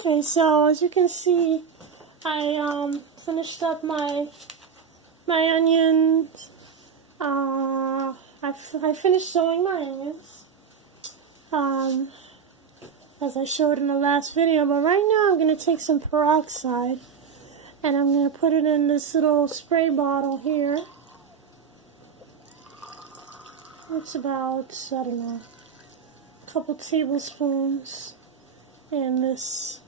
Okay, so as you can see, I finished up my onions. I finished sowing my onions, as I showed in the last video. But right now, I'm going to take some peroxide, and I'm going to put it in this little spray bottle here. It's about, I don't know, a couple tablespoons in this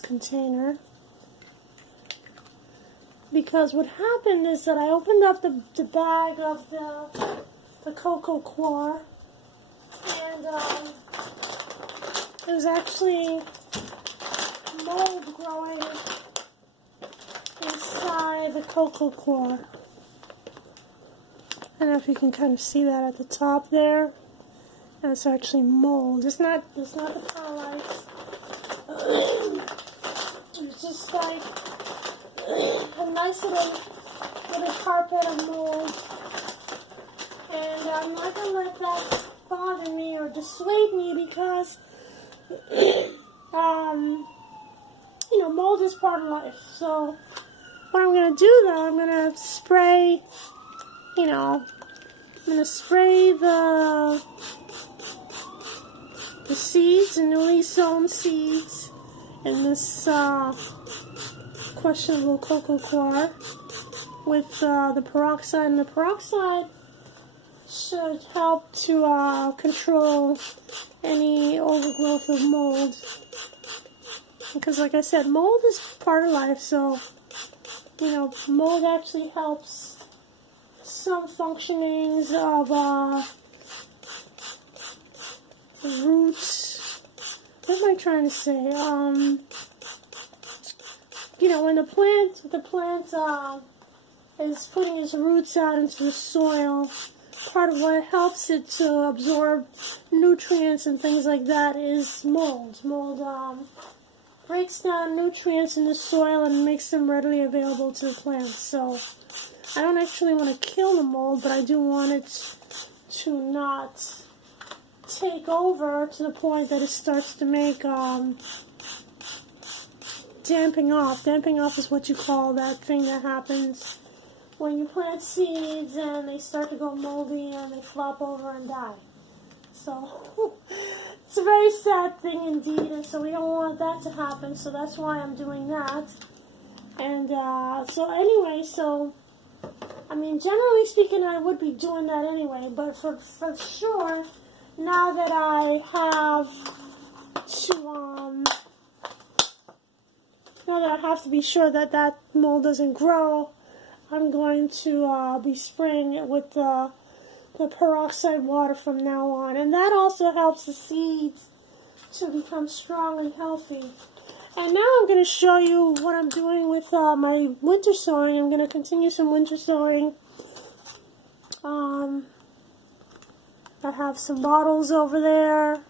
container. Because what happened is that I opened up the bag of the cocoa coir, and there was actually mold growing inside the cocoa coir. I don't know if you can kind of see that at the top there. And it's actually mold. It's not the perlite. It's just like a nice little carpet of mold. And I'm not going to let that bother me or dissuade me because, mold is part of life. So what I'm going to do though, I'm going to spray, I'm going to spray the seeds, the newly sown seeds, in this questionable cocoa coir with the peroxide. And the peroxide should help to control any overgrowth of mold. Because like I said, mold is part of life, so, mold actually helps some functionings of roots. What am I trying to say? When the plant is putting its roots out into the soil, part of what helps it to absorb nutrients and things like that is mold. Mold breaks down nutrients in the soil and makes them readily available to the plants. So I don't actually want to kill the mold, but I do want it to not take over to the point that it starts to make damping off. Damping off is what you call that thing that happens when you plant seeds and they start to go moldy and they flop over and die. So it's a very sad thing indeed, and so we don't want that to happen, so that's why I'm doing that. And generally speaking, I would be doing that anyway, but for sure, now that I have to be sure that that mold doesn't grow, I'm going to be spraying it with the peroxide water from now on. And that also helps the seeds to become strong and healthy. And now I'm going to show you what I'm doing with my winter sowing. I'm going to continue some winter sowing. I have some bottles over there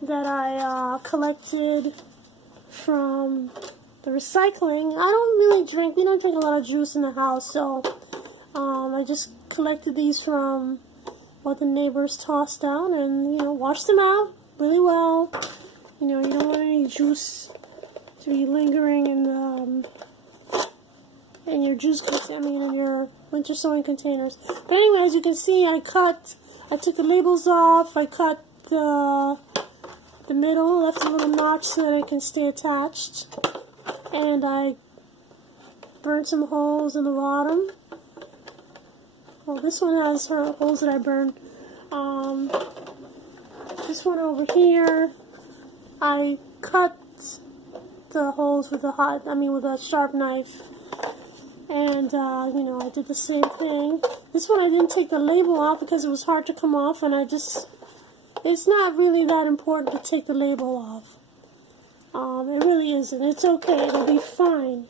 that I collected from the recycling. We don't drink a lot of juice in the house, so I just collected these from what the neighbors tossed out and, washed them out really well. You don't want any juice to be lingering in your winter sowing containers. But anyway, as you can see, I took the labels off, I cut the middle, left a little notch so that it can stay attached, and I burned some holes in the bottom. Well, this one has holes that I burned. This one over here, I cut the holes with a sharp knife. And, I did the same thing. This one I didn't take the label off because it was hard to come off, and it's not really that important to take the label off. It really isn't. It's okay. It'll be fine.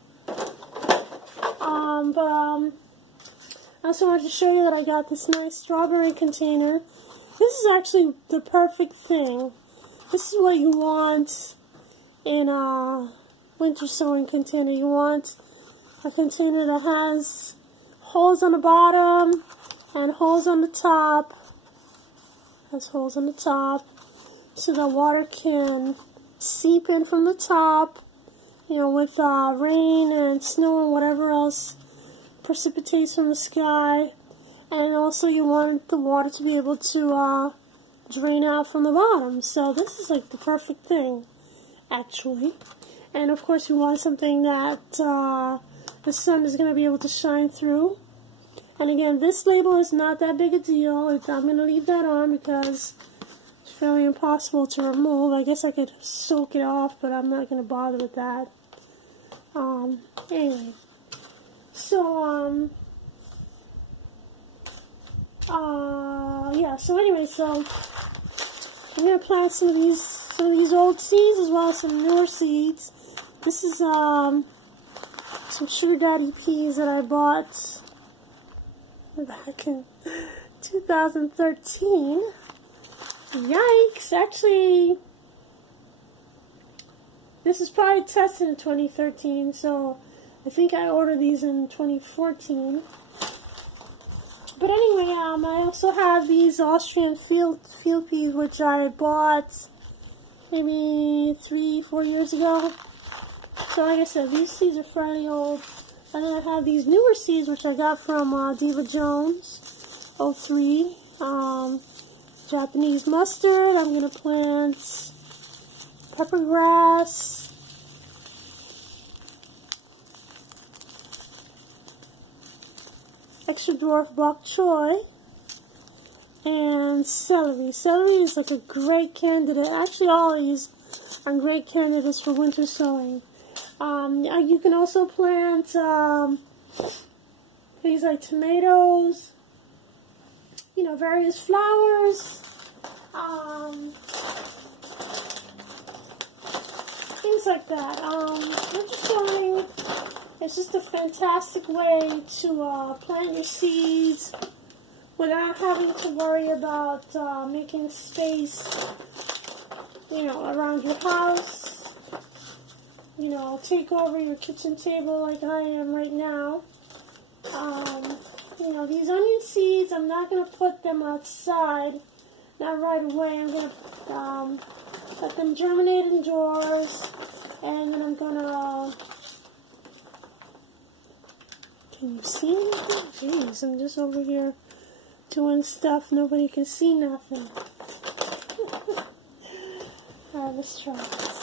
I also wanted to show you that I got this nice strawberry container. This is actually the perfect thing. This is what you want in a winter sowing container. You want a container that has holes on the bottom and holes on the top. Has holes on the top so the water can seep in from the top, with rain and snow and whatever else precipitates from the sky. And also you want the water to be able to drain out from the bottom. So this is like the perfect thing, actually. And of course you want something that the sun is going to be able to shine through. And again, this label is not that big a deal. I'm going to leave that on because it's fairly impossible to remove. I guess I could soak it off, but I'm not going to bother with that. Anyway. So, so I'm going to plant some of these old seeds as well as some newer seeds. This is, some Sugar Daddy peas that I bought back in 2013. Yikes! Actually, this is probably tested in 2013, so I think I ordered these in 2014. But anyway, I also have these Austrian field peas, which I bought maybe 3-4 years ago. So like I said, these seeds are fairly old. And then I have these newer seeds, which I got from Diva Jones, 03. Japanese mustard. I'm going to plant pepper grass. Extra dwarf bok choy. And celery. Celery is like a great candidate. Actually, all of these are great candidates for winter sowing. You can also plant things like tomatoes, various flowers, things like that. Winter sowing is just a fantastic way to plant your seeds without having to worry about making space, around your house. Take over your kitchen table like I am right now. These onion seeds, I'm not going to put them outside, not right away. I'm going to let them germinate in drawers, and then I'm going to, can you see anything? Jeez, I'm just over here doing stuff, nobody can see nothing. Alright, let's try this.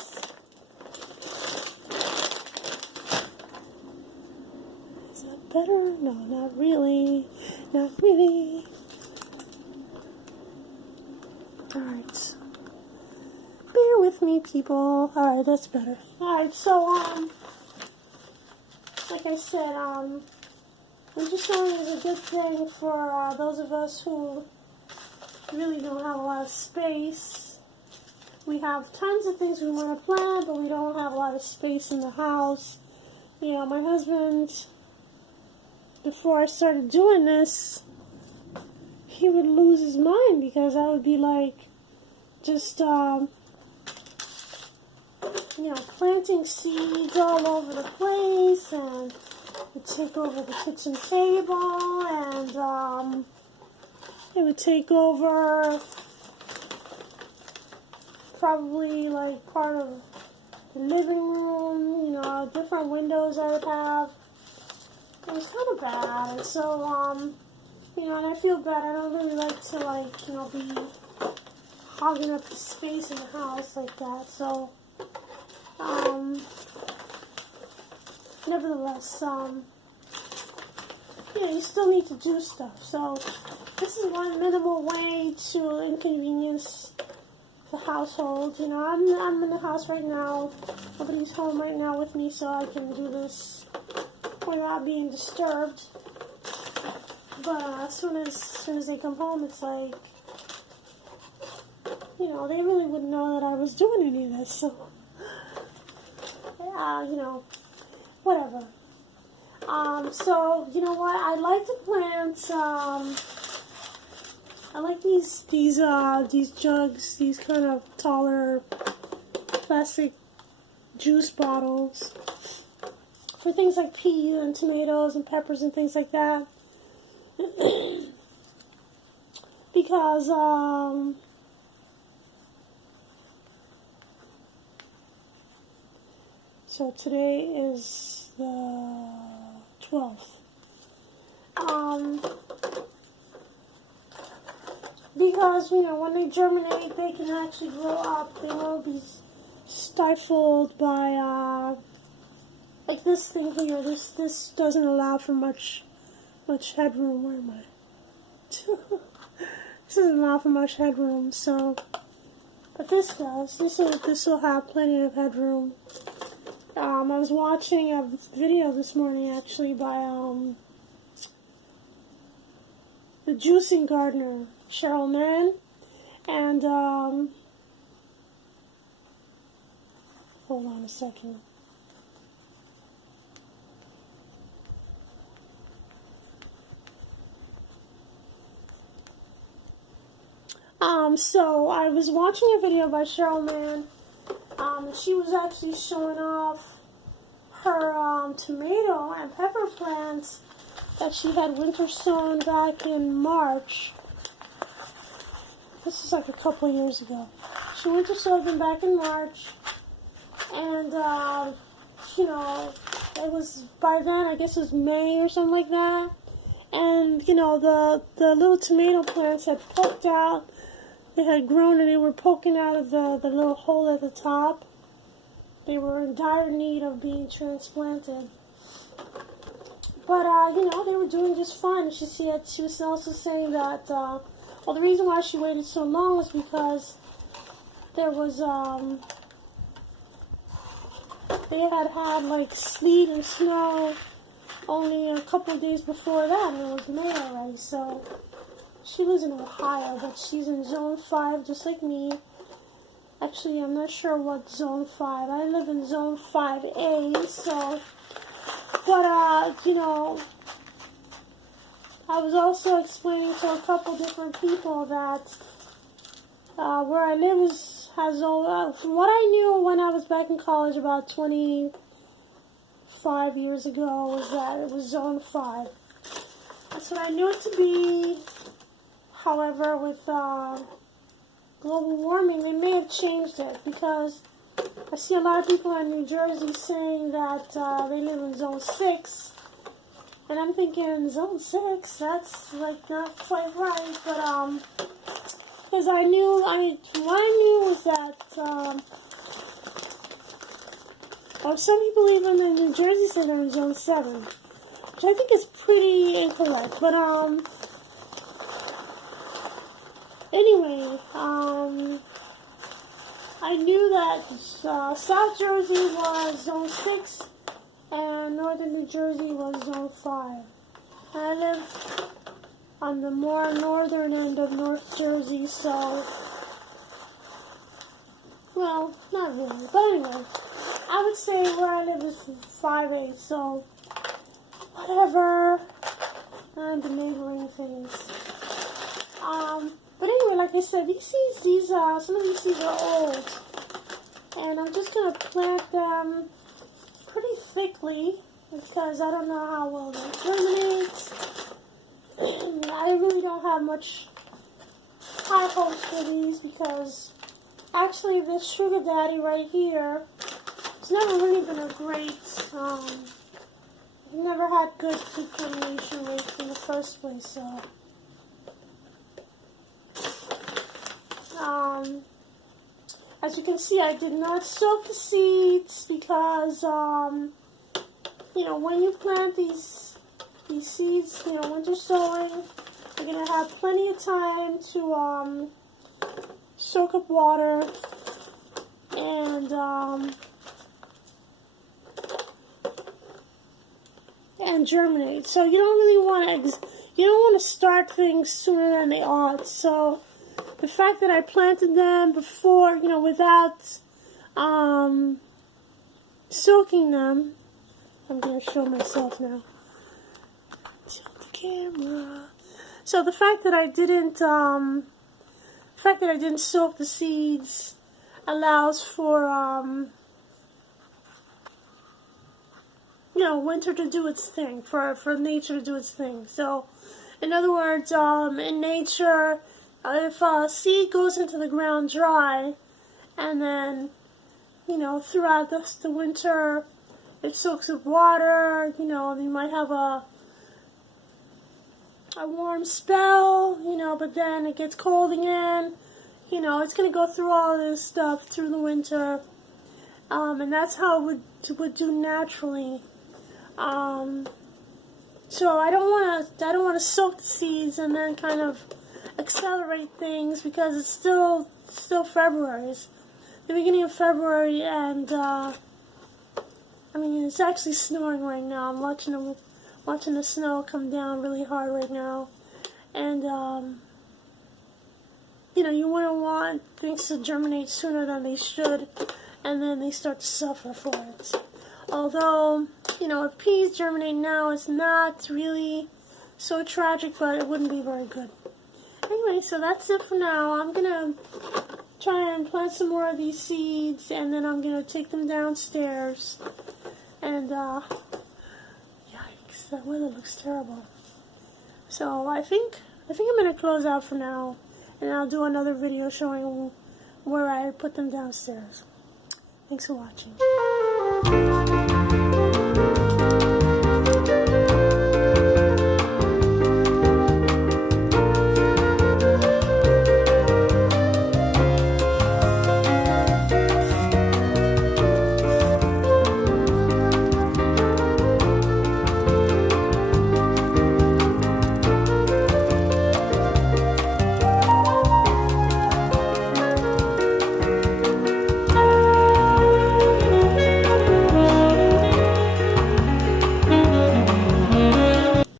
Better? No, not really. Not really. Alright. Bear with me, people. Alright, that's better. Alright, so, like I said, winter sowing is a good thing for those of us who really don't have a lot of space. We have tons of things we want to plant, but we don't have a lot of space in the house. My husband, before I started doing this, he would lose his mind because I would be like, just, planting seeds all over the place, and it would take over the kitchen table, and, it would take over probably like part of the living room, different windows I would have. It was kind of bad, and so, and I feel bad. I don't really like to, be hogging up the space in the house like that, so, nevertheless, you still need to do stuff, so this is one minimal way to inconvenience the household. I'm in the house right now, nobody's home right now with me, so I can do this without being disturbed. But as soon as they come home, it's like, they really wouldn't know that I was doing any of this. So, yeah, whatever. So you know what? I like to plant. I like these jugs, these kind of taller plastic juice bottles, for things like peas and tomatoes and peppers and things like that. Because So today is the 12th. Because, when they germinate, they can actually grow up. They won't be stifled by, like this thing here. This doesn't allow for much headroom. Where am I? This doesn't allow for much headroom, so, but this does. This will have plenty of headroom. I was watching a video this morning, actually, by, the juicing gardener, Cheryl Mann, and, hold on a second. So I was watching a video by Cheryl Mann. She was actually showing off her tomato and pepper plants that she had winter sown back in March. This is like a couple of years ago. She winter sowed them back in March, and it was by then, I guess it was May or something like that. And the little tomato plants had poked out. They had grown and they were poking out of the little hole at the top. They were in dire need of being transplanted. But, they were doing just fine. She was also saying that, the reason why she waited so long was because there was, they had like sleet and snow only a couple of days before that, and it was May already, so she lives in Ohio, but she's in Zone 5, just like me. Actually, I'm not sure what Zone 5. I live in Zone 5A, so, but, I was also explaining to a couple different people that, where I live has all, from what I knew when I was back in college about 25 years ago, was that it was Zone 5. That's what I knew it to be. However, with global warming, they may have changed it, because I see a lot of people in New Jersey saying that they live in Zone 6, and I'm thinking, Zone 6? That's, like, not quite right, but, because what I knew was that, some people even in New Jersey say they're in Zone 7, which I think is pretty incorrect, but, anyway, I knew that South Jersey was Zone 6 and Northern New Jersey was Zone 5. And I live on the more northern end of North Jersey, so, well, not really, but anyway, I would say where I live is 5A, so, whatever, and the neighboring things. But anyway, like I said, these seeds, some of these seeds are old, and I'm just going to plant them pretty thickly, because I don't know how well they germinate. I really don't have much high hopes for these, because actually this sugar daddy right here, it's never really been a great, never had good germination rates in the first place, so. As you can see, I did not soak the seeds because, when you plant these seeds, winter sowing, you're going to have plenty of time to soak up water and germinate. So you don't really want to start things sooner than they ought. So the fact that I planted them before, without soaking them, I'm going to show myself now. Tilt the camera. So the fact that I didn't soak the seeds allows for, winter to do its thing, for nature to do its thing. So, in other words, in nature, if a seed goes into the ground dry, and then you know, throughout the winter, it soaks up water. You know, you might have a warm spell, you know, but then it gets cold again. You know, it's going to go through all this stuff through the winter, and that's how it would do naturally. So I don't want to soak the seeds and then kind of accelerate things, because it's still February. It's the beginning of February, and I mean, it's actually snowing right now. I'm watching the snow come down really hard right now, and you know, you wouldn't want things to germinate sooner than they should, and then they start to suffer for it. Although, you know, if peas germinate now, it's not really so tragic, but it wouldn't be very good. Anyway, so that's it for now. I'm going to try and plant some more of these seeds, and then I'm going to take them downstairs. And, yikes, that weather looks terrible. So I think I'm going to close out for now, and I'll do another video showing where I put them downstairs. Thanks for watching.